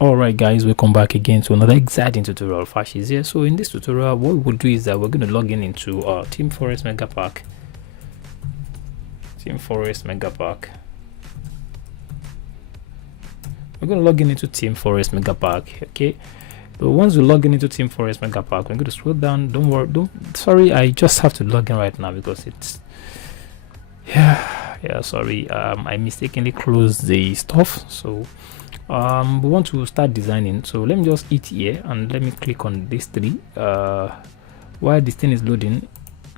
Alright guys, welcome back again to another exciting tutorial. Fash is here. So in this tutorial, what we'll do is that we're going to log in into Team Forest Mega Park. Team Forest Mega Park. We're going to log in into Team Forest Mega Park, okay? But once we log in into Team Forest Mega Park, we're going to scroll down. Don't worry, sorry, I just have to log in right now because it's sorry, I mistakenly closed the stuff. So we want to start designing, so let me just hit here and let me click on this three. While this thing is loading,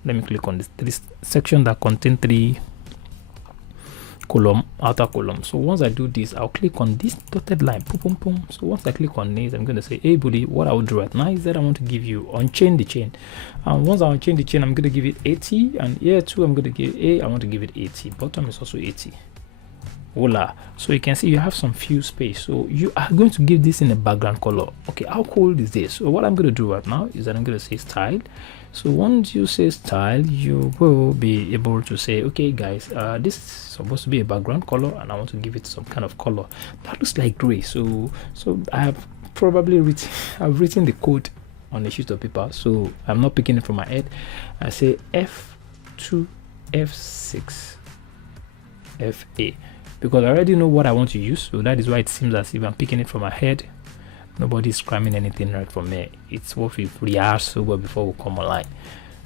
let me click on this section that contain three column, outer column. So once I do this, I'll click on this dotted line, boom, boom, boom. So once I click on this, I'm going to say, hey buddy, what I will do right now is that I want to give you unchain the chain, and once I unchain the chain, I'm going to give it 80, and here too I'm going to give I want to give it 80. Bottom is also 80. Voila. So you can see you have some few space, so you are going to give this in a background color. Okay, how cool is this? So what I'm going to do right now is that I'm going to say style. So once you say style, you will be able to say, okay guys, this is supposed to be a background color and I want to give it some kind of color that looks like gray. So I have probably written the code on a sheet of paper, so I'm not picking it from my head. I say F2 F6 FA because I already know what I want to use, so that is why it seems as if I'm picking it from my head. Nobody's cramming anything right from me. It's what we've rehearsed so well before we come online,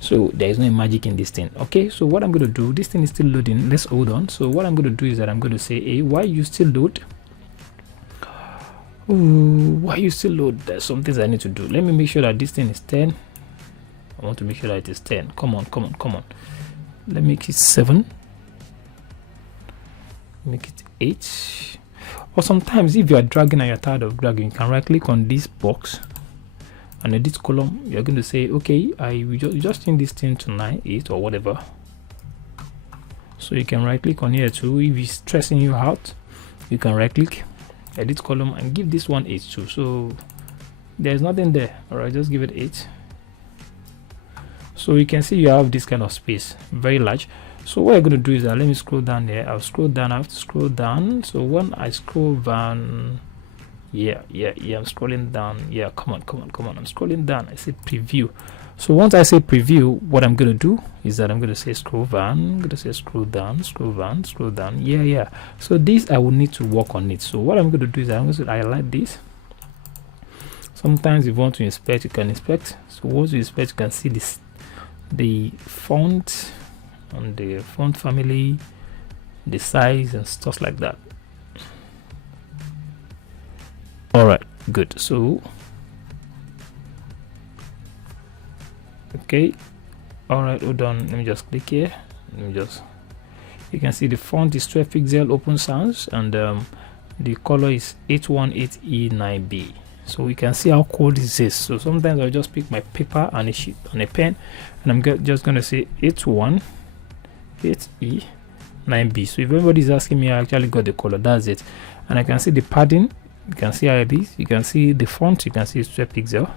so there is no magic in this thing. Okay, so what I'm going to do, this thing is still loading, let's hold on. So what I'm going to do is that I'm going to say, hey, why you still load? Ooh, why you still load? There's some things I need to do. Let me make sure that this thing is 10. I want to make sure that it is 10. Come on, let me make it 7, make it 8. Or sometimes if you are dragging and you're tired of dragging, you can right click on this box and edit column. You're going to say, okay, I will just change this thing to 9, 8 or whatever. So you can right click on here too. If it's stressing you out, you can right click, edit column, and give this one 8 too. So there's nothing there. All right, just give it 8. So you can see you have this kind of space, very large. So what I'm going to do is that let me scroll down there. I'll scroll down. I have to scroll down. So when I scroll down, yeah, I'm scrolling down. Yeah, come on, I'm scrolling down. I say preview. So once I say preview, what I'm going to do is that I'm going to say scroll down. I'm going to say scroll down. Yeah. So this I will need to work on it. So what I'm going to do is I'm going to highlight this. Sometimes if you want to inspect, you can inspect. So once you inspect, you can see this, the font on the font family, the size and stuff like that. All right, good. So okay, all right, hold on, let me just click here. You can see the font is 12 pixel open sans, and the color is 818E9B. so we can see how cool this is. So sometimes I'll just pick my paper and a sheet and a pen, and I'm just going to say 818E9B. so if anybody's asking me, I actually got the color, that's it. And I can see the padding, you can see how it is, you can see the font, you can see it's 12 pixel.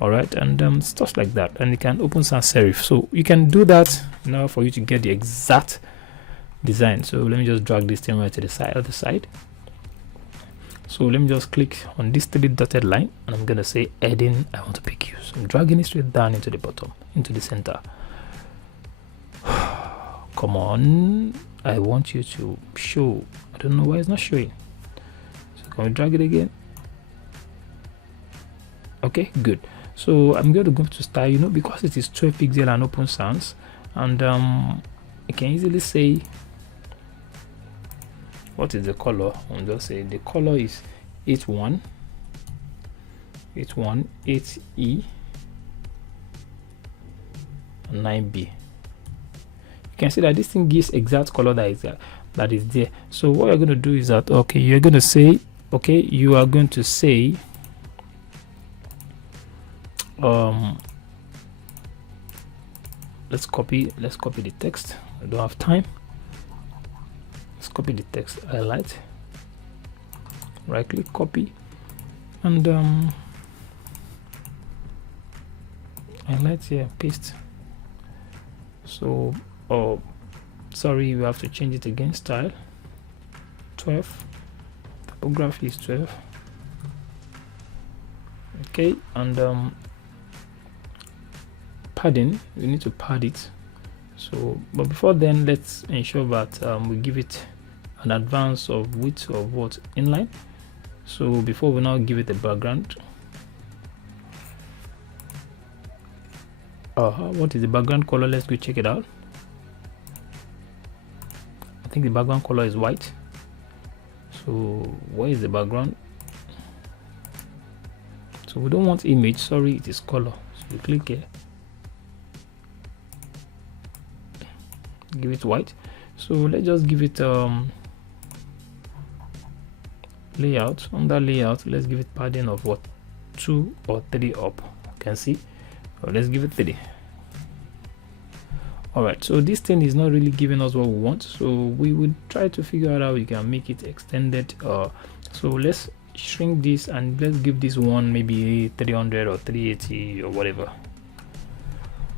All right, and stuff like that. And you can open sans serif, so you can do that in order for you to get the exact design. So let me just drag this thing right to the side. So let me just click on this 3 dotted line, and I'm gonna say heading. I want to pick you, so I'm dragging it straight down into the bottom, into the center. Come on, I want you to show. I don't know why it's not showing. So can we drag it again? Okay, good. So I'm going to go to style, because it is 12 pixel and open sans, and I can easily say what is the color. I'll just say the color is 818E9B. You can see that this thing gives exact color that is there. So what you're going to do is that, okay, you are going to say let's copy the text. I don't have time. Let's copy the text, highlight, right click, copy, and highlight here, paste. So sorry, we have to change it again. Style 12, typography is 12, Okay, and padding, we need to pad it. So but before then, let's ensure that we give it an advance of width of what inline. So before we now give it a background, what is the background color? Let's go check it out. I think the background color is white. So where is the background? So we don't want image, sorry, it is color. So we click here, give it white. So let's just give it layout. Under layout, let's give it padding of what, 2 or 3 up. You can see. So let's give it 3. All right, so this thing is not really giving us what we want, so we would try to figure out how we can make it extended. So let's shrink this and let's give this one maybe 300 or 380 or whatever.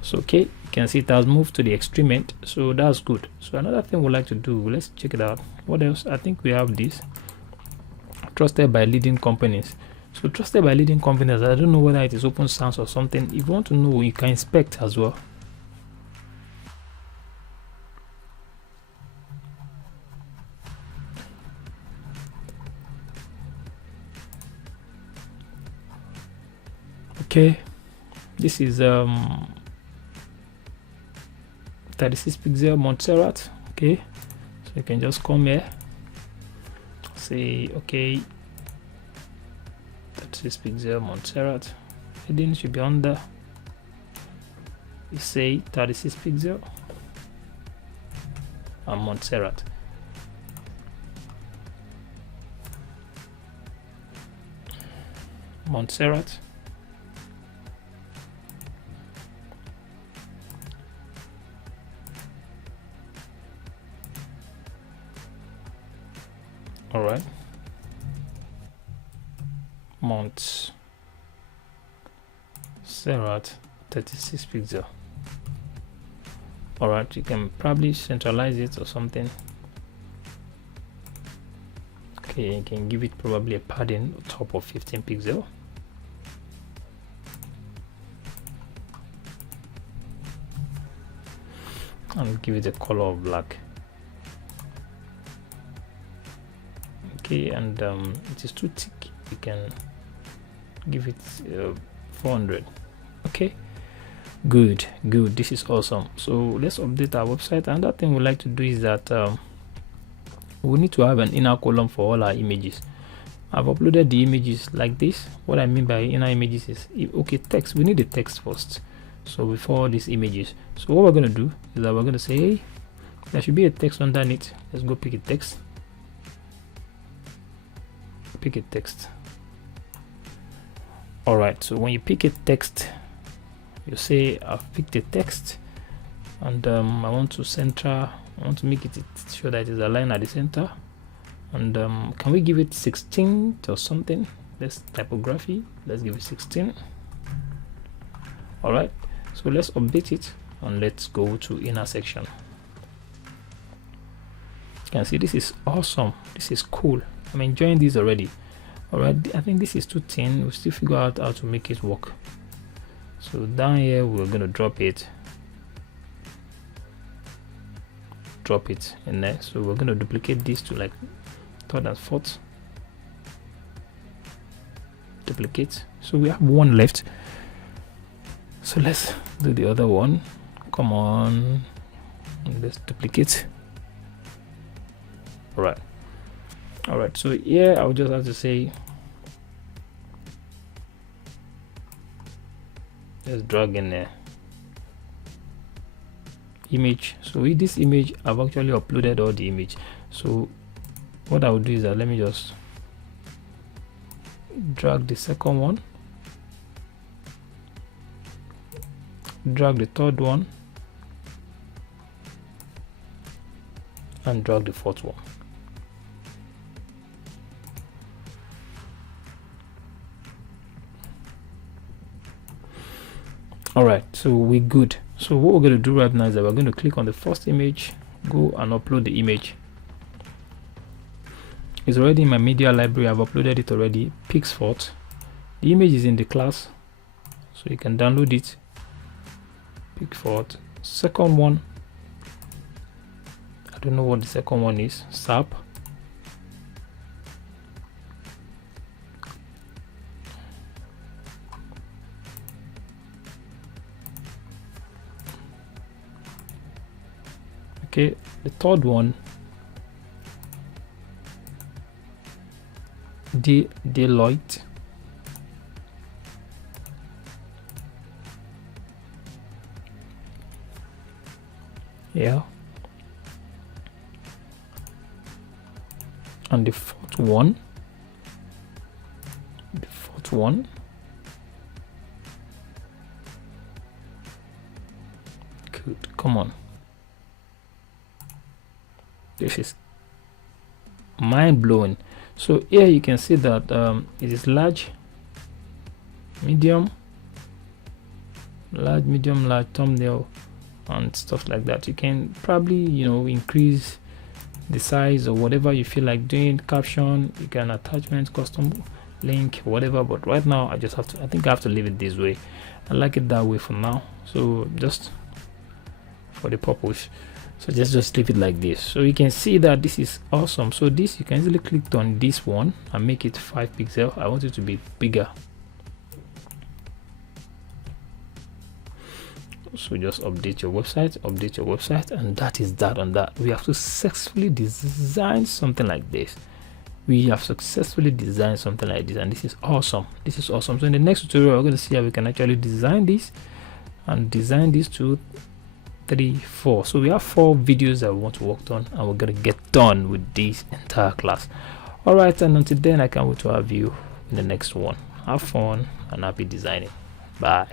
So okay, you can see it has moved to the extreme end, so that's good. So another thing we'd like to do, let's check it out. What else? I think we have this, trusted by leading companies. So trusted by leading companies, I don't know whether it is open source or something. If you want to know, you can inspect as well. Okay, this is 36 pixel Montserrat. Okay, so you can just come here, say okay, 36 pixel Montserrat, heading should be under, you say 36 pixel and Montserrat. All right, Montserrat 36 pixel. All right, you can probably centralize it or something. Okay, you can give it probably a padding on top of 15 pixel. And give it a color of black. Okay, and it is too thick, you can give it 400. Okay, good, this is awesome. So let's update our website. Another thing we like to do is that we need to have an inner column for all our images. I've uploaded the images like this. What I mean by inner images is, okay, text, we need the text first, so before these images. So what we're going to do is that we're going to say, hey, there should be a text underneath. Let's go pick a text. Pick a text. All right, so when you pick a text, you say I've picked a text, and I want to make it sure that it is aligned at the center. And can we give it 16 or something? Let's typography, let's give it 16. All right, so let's update it and let's go to inner section. You can see this is awesome, this is cool. I'm enjoying this already. All right, I think this is too thin. We'll still figure out how to make it work. So down here we're going to drop it in there. So we're going to duplicate this to like 3rd and 4th. Duplicate. So we have one left, so let's do the other one. Come on, let's duplicate. All right, so here I'll just have to say, let's drag in there image. So with this image, I've actually uploaded all the image. So what I will do is that let me just drag the second one, drag the 3rd one, and drag the 4th one. All right, so we're good. So what we're going to do right now is that we're going to click on the first image, go and upload the image. It's already in my media library. I've uploaded it already, PixFort. The image is in the class, so you can download it. PicFort. Second one, I don't know what the second one is. SAP. Okay, the third one, Deloitte. Yeah, and the fourth one, good, come on. This is mind-blowing. So here you can see that it is large, medium, large thumbnail and stuff like that. You can probably, you know, increase the size or whatever you feel like doing. Caption, you can attachment, custom link, whatever, but right now I think I have to leave it this way. I like it that way for now, so just for the purpose, so just leave it like this. So you can see that this is awesome. So this, you can easily click on this one and make it 5 pixels. I want it to be bigger, so just update your website, and that is that on that. We have successfully designed something like this. And this is awesome. So in the next tutorial, we're going to see how we can actually design this, and design this 2, 3, 4. So we have 4 videos that we want to work on, and we're going to get done with this entire class. All right, and until then, I can't wait to have you in the next one. Have fun and happy designing. Bye.